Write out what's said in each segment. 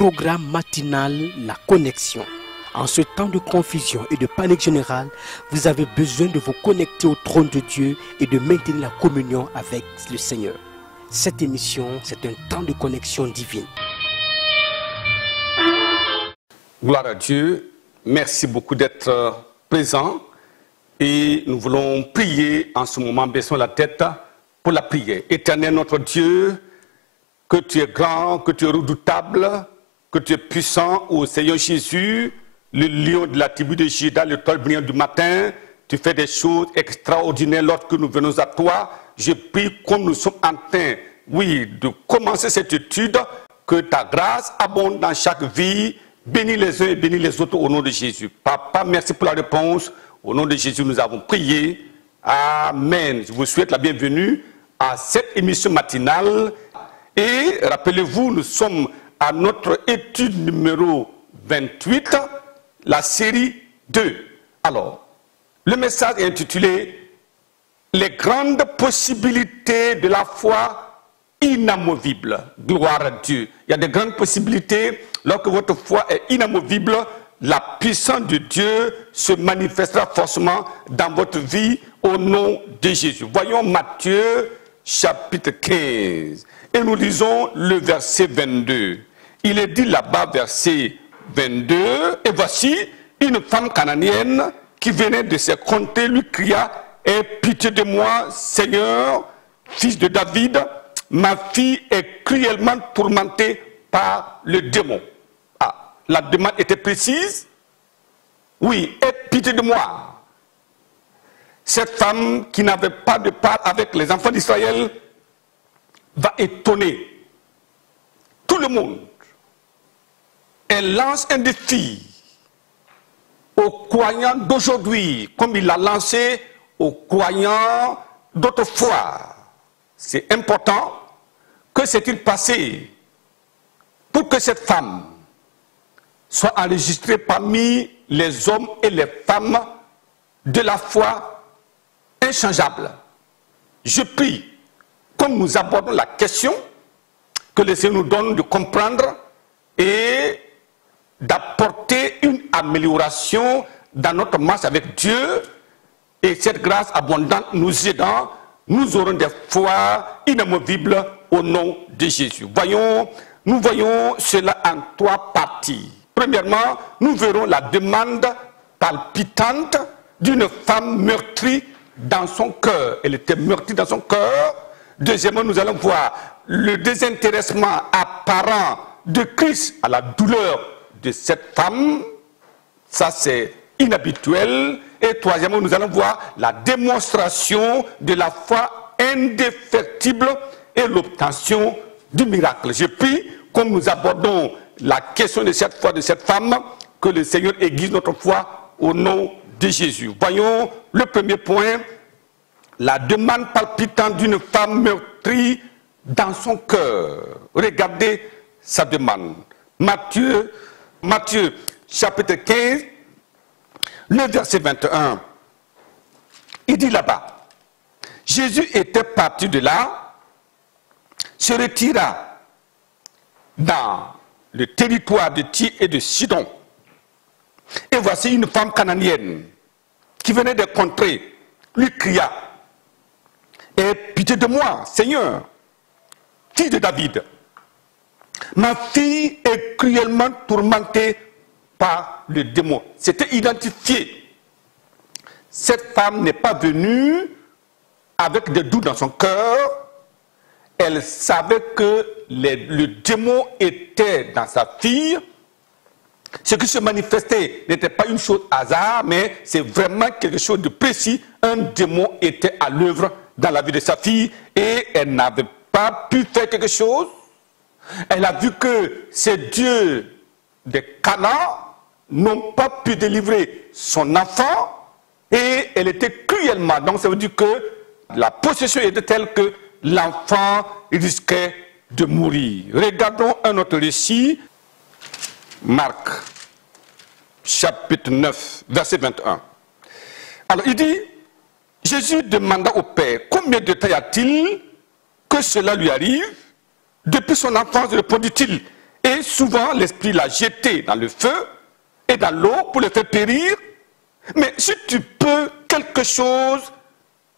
programme matinal La Connexion. En ce temps de confusion et de panique générale, vous avez besoin de vous connecter au trône de Dieu et de maintenir la communion avec le Seigneur. Cette émission, c'est un temps de connexion divine. Gloire à Dieu, merci beaucoup d'être présent et nous voulons prier en ce moment, baissons la tête pour la prière. Éternel notre Dieu, que tu es grand, que tu es redoutable, que tu es puissant, ô Seigneur Jésus, le lion de la tribu de Juda, l'étoile brillante du matin, tu fais des choses extraordinaires lorsque nous venons à toi. Je prie comme nous sommes en train, de commencer cette étude, que ta grâce abonde dans chaque vie. Bénis les uns et bénis les autres au nom de Jésus. Papa, merci pour la réponse. Au nom de Jésus, nous avons prié. Amen. Je vous souhaite la bienvenue à cette émission matinale. Et rappelez-vous, nous sommes à notre étude numéro 28, la série 2. Alors, le message est intitulé « Les grandes possibilités de la foi inamovible ». Gloire à Dieu. Il y a de grandes possibilités. Lorsque votre foi est inamovible, la puissance de Dieu se manifestera forcément dans votre vie au nom de Jésus. Voyons Matthieu chapitre 15 et nous lisons le verset 22. Il est dit là-bas, verset 22, « Et voici une femme cananéenne qui venait de ses contrées lui cria, « Aie pitié de moi, Seigneur, fils de David, ma fille est cruellement tourmentée par le démon. » La demande était précise. Oui, aie pitié de moi. Cette femme qui n'avait pas de part avec les enfants d'Israël va étonner tout le monde. Elle lance un défi aux croyants d'aujourd'hui, comme il l'a lancé aux croyants d'autrefois. C'est important. Que s'est-il passé pour que cette femme soit enregistrée parmi les hommes et les femmes de la foi inchangeable? Je prie, comme nous abordons la question, que le Seigneur nous donne de comprendre et d'apporter une amélioration dans notre marche avec Dieu, et cette grâce abondante nous aidant, nous aurons des foi inamovibles au nom de Jésus. Nous voyons cela en trois parties. Premièrement, nous verrons la demande palpitante d'une femme meurtrie dans son cœur. Elle était meurtrie dans son cœur. Deuxièmement, nous allons voir le désintéressement apparent de Christ à la douleur de cette femme. Ça, c'est inhabituel. Et troisièmement, nous allons voir la démonstration de la foi indéfectible et l'obtention du miracle. Je prie, comme nous abordons la question de cette foi de cette femme, que le Seigneur aiguise notre foi au nom de Jésus. Voyons le premier point, la demande palpitante d'une femme meurtrie dans son cœur. Regardez sa demande. Matthieu chapitre 15, le verset 21. Il dit là-bas, Jésus était parti de là, se retira dans le territoire de Tyr et de Sidon. Et voici une femme cananéenne qui venait des contrées, lui cria, « Aie pitié de moi, Seigneur, fils de David. Ma fille est cruellement tourmentée par le démon. » C'était identifié. Cette femme n'est pas venue avec des doutes dans son cœur. Elle savait que le démon était dans sa fille. Ce qui se manifestait n'était pas une chose hasard, mais c'est vraiment quelque chose de précis. Un démon était à l'œuvre dans la vie de sa fille et elle n'avait pas pu faire quelque chose. Elle a vu que ces dieux de Canaan n'ont pas pu délivrer son enfant et elle était cruellement. Donc ça veut dire que la possession était telle que l'enfant risquait de mourir. Regardons un autre récit. Marc, chapitre 9, verset 21. Alors il dit, Jésus demanda au Père, combien de temps y a-t-il que cela lui arrive? Depuis son enfance, répondit-il, et Et souvent, l'esprit l'a jeté dans le feu et dans l'eau pour le faire périr. Mais si tu peux, quelque chose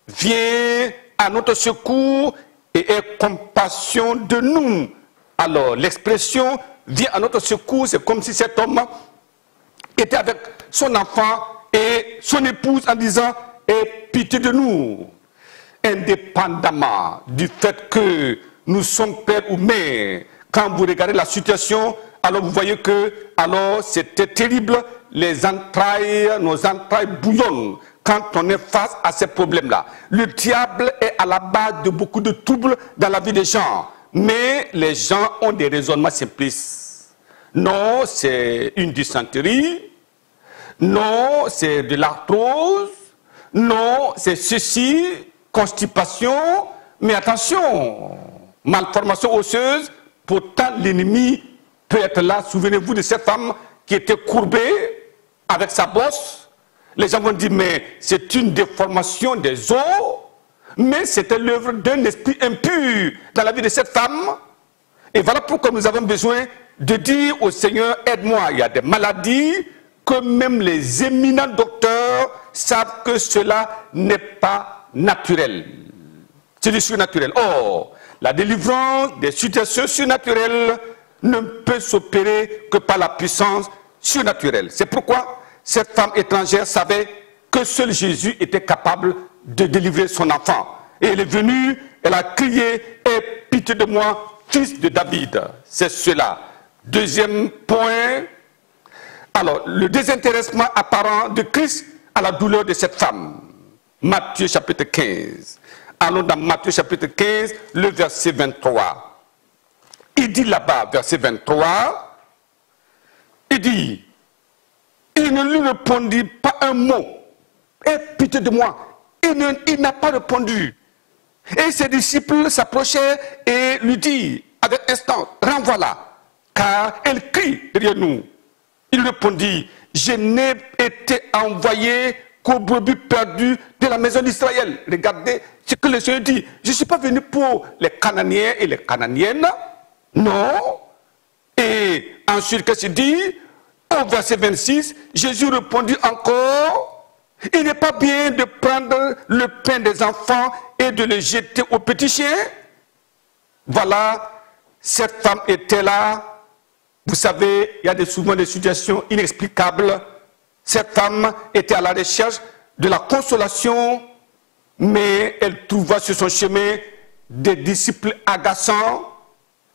vient à notre secours et est compassion de nous. Alors, l'expression vient à notre secours, c'est comme si cet homme était avec son enfant et son épouse en disant « Aie pitié de nous ». Indépendamment du fait que nous sommes pères ou mères, quand vous regardez la situation, alors vous voyez que alors c'était terrible, les entrailles, nos entrailles bouillonnent quand on est face à ces problèmes-là. Le diable est à la base de beaucoup de troubles dans la vie des gens, mais les gens ont des raisonnements simplistes. Non, c'est une dysenterie, non, c'est de l'arthrose, non, c'est ceci, constipation, mais attention, malformation osseuse, pourtant l'ennemi peut être là. Souvenez-vous de cette femme qui était courbée avec sa bosse. Les gens vont dire, mais c'est une déformation des os, mais c'était l'œuvre d'un esprit impur dans la vie de cette femme. Et voilà pourquoi nous avons besoin de dire au Seigneur, aide-moi. Il y a des maladies que même les éminents docteurs savent que cela n'est pas naturel. C'est du surnaturel. Or, la délivrance des situations surnaturelles ne peut s'opérer que par la puissance surnaturelle. C'est pourquoi cette femme étrangère savait que seul Jésus était capable de délivrer son enfant. Et elle est venue, elle a crié, « Aie pitié de moi, fils de David ». C'est cela. Deuxième point, alors le désintéressement apparent de Christ à la douleur de cette femme. Matthieu chapitre 15. Allons dans Matthieu chapitre 15, le verset 23. Il dit là-bas, verset 23, il dit, il ne lui répondit pas un mot. Aie pitié de moi. Il n'a pas répondu. Et ses disciples s'approchaient et lui disent, avec instant, renvoie-la, car elle crie derrière nous. Il répondit, je n'ai été envoyé qu'aux brebis perdues de la maison d'Israël. Regardez ce que le Seigneur dit. Je ne suis pas venu pour les Cananiens et les Cananiennes. Non. Et ensuite, qu'est-ce qu'il dit? Au verset 26, Jésus répondit encore, il n'est pas bien de prendre le pain des enfants et de le jeter aux petits chiens. Voilà, cette femme était là. Vous savez, il y a souvent des situations inexplicables. Cette femme était à la recherche de la consolation, mais elle trouva sur son chemin des disciples agaçants,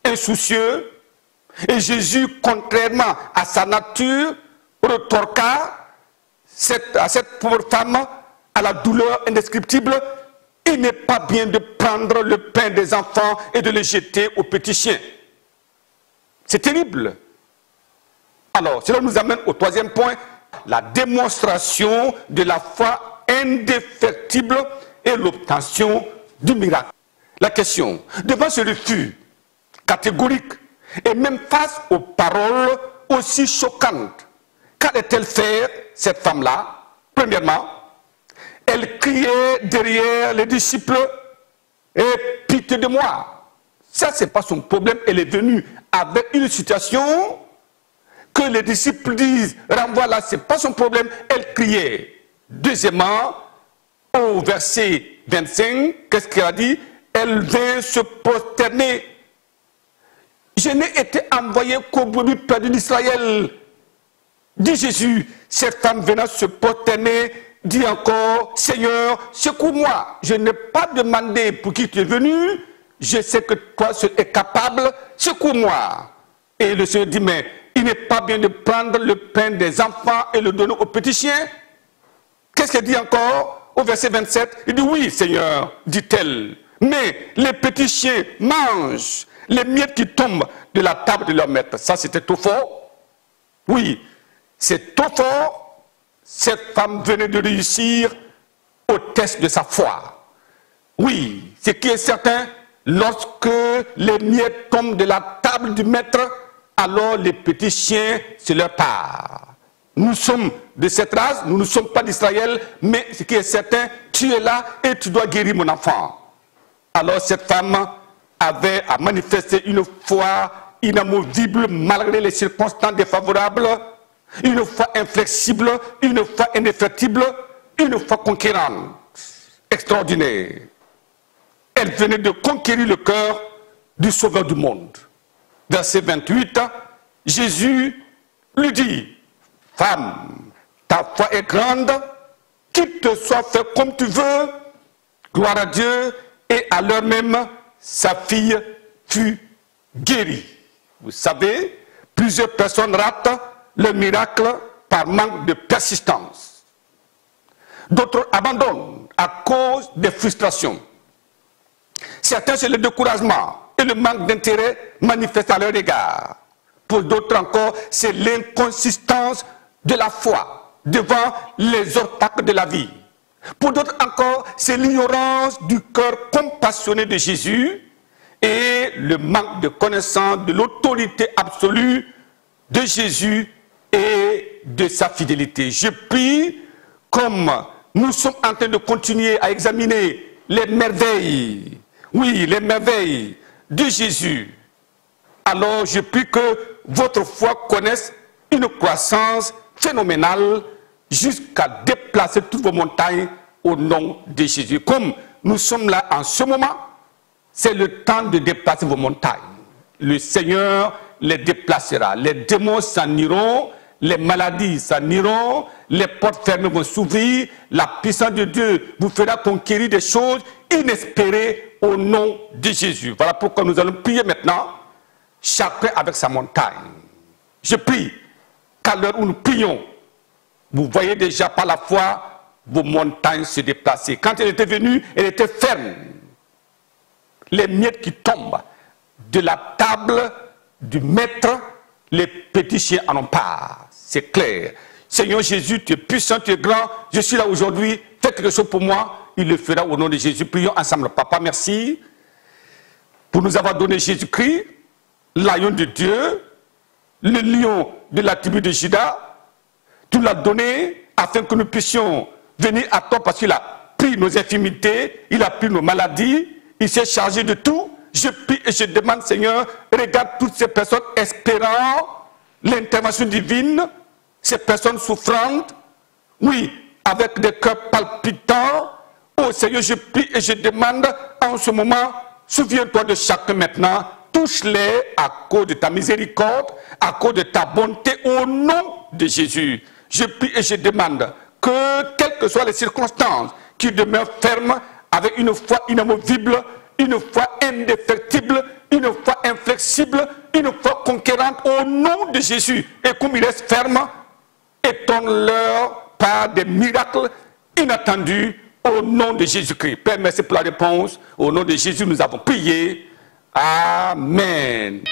insoucieux. Et Jésus, contrairement à sa nature, retorqua à cette pauvre femme, à la douleur indescriptible, il n'est pas bien de prendre le pain des enfants et de le jeter aux petits chiens. C'est terrible. Alors, cela nous amène au troisième point, la démonstration de la foi indéfectible et l'obtention du miracle. La question, devant ce refus catégorique et même face aux paroles aussi choquantes, qu'allait-elle faire, cette femme-là? Premièrement, elle criait derrière les disciples, « Aie pitié de moi ». Ça, ce n'est pas son problème. Elle est venue avec une situation que les disciples disent, renvoie-la, ce n'est pas son problème. Elle criait. Deuxièmement, au verset 25, qu'est-ce qu'elle a dit? Elle vint se prosterner. Je n'ai été envoyé qu'aux brebis perdues d'Israël. Dit Jésus, cette femme venant se prosterner, dit encore, Seigneur, secours-moi. Je n'ai pas demandé pour qui tu es venu. Je sais que toi seul es capable, secours-moi. Et le Seigneur dit, mais il n'est pas bien de prendre le pain des enfants et le donner aux petits chiens. Qu'est-ce qu'elle dit encore au verset 27? Il dit, oui, Seigneur, dit-elle, mais les petits chiens mangent les miettes qui tombent de la table de leur maître. Ça, c'était trop fort. Oui, c'est trop fort. Cette femme venait de réussir au test de sa foi. Oui, ce qui est certain, lorsque les miettes tombent de la table du maître, alors les petits chiens, c'est leur part. Nous sommes de cette race, nous ne sommes pas d'Israël, mais ce qui est certain, tu es là et tu dois guérir mon enfant. Alors cette femme avait à manifester une foi inamovible malgré les circonstances défavorables, une foi inflexible, une foi indéfectible, une foi conquérante, extraordinaire. Elle venait de conquérir le cœur du Sauveur du monde. Verset 28, Jésus lui dit, « Femme, ta foi est grande, qu'il te soit fait comme tu veux. » Gloire à Dieu, et à l'heure même, sa fille fut guérie. Vous savez, plusieurs personnes ratent le miracle par manque de persistance. D'autres abandonnent à cause des frustrations. Certains, c'est le découragement et le manque d'intérêt manifesté à leur égard. Pour d'autres encore, c'est l'inconsistance de la foi devant les obstacles de la vie. Pour d'autres encore, c'est l'ignorance du cœur compassionné de Jésus et le manque de connaissance de l'autorité absolue de Jésus et de sa fidélité. Je prie, comme nous sommes en train de continuer à examiner les merveilles, oui, les merveilles de Jésus, alors je prie que votre foi connaisse une croissance phénoménale jusqu'à déplacer toutes vos montagnes au nom de Jésus. Comme nous sommes là en ce moment, c'est le temps de déplacer vos montagnes. Le Seigneur les déplacera. Les démons s'en iront, les maladies s'en iront, les portes fermées vont s'ouvrir, la puissance de Dieu vous fera conquérir des choses inespérées au nom de Jésus. Voilà pourquoi nous allons prier maintenant, chacun avec sa montagne. Je prie qu'à l'heure où nous prions, vous voyez déjà par la foi vos montagnes se déplacer. Quand elle était venue, elle était ferme. Les miettes qui tombent de la table du maître, les petits chiens en ont part. C'est clair. Seigneur Jésus, tu es puissant, tu es grand. Je suis là aujourd'hui. Fais quelque chose pour moi. Il le fera au nom de Jésus. Prions ensemble. Papa, merci pour nous avoir donné Jésus-Christ, l'agneau de Dieu, le lion de la tribu de Juda. Tu l'as donné afin que nous puissions venir à toi parce qu'il a pris nos infirmités, il a pris nos maladies, il s'est chargé de tout. Je prie et je demande, Seigneur, regarde toutes ces personnes espérant l'intervention divine, ces personnes souffrantes, oui, avec des cœurs palpitants. Oh Seigneur, je prie et je demande en ce moment, souviens-toi de chacun maintenant, touche-les à cause de ta miséricorde, à cause de ta bonté, au nom de Jésus. Je prie et je demande que, quelles que soient les circonstances, qu'ils demeurent fermes avec une foi inamovible, une foi indéfectible, une foi inflexible, une foi conquérante au nom de Jésus. Et comme il reste ferme, étonne-leur par des miracles inattendus au nom de Jésus-Christ. Père, merci pour la réponse. Au nom de Jésus, nous avons prié. Amen.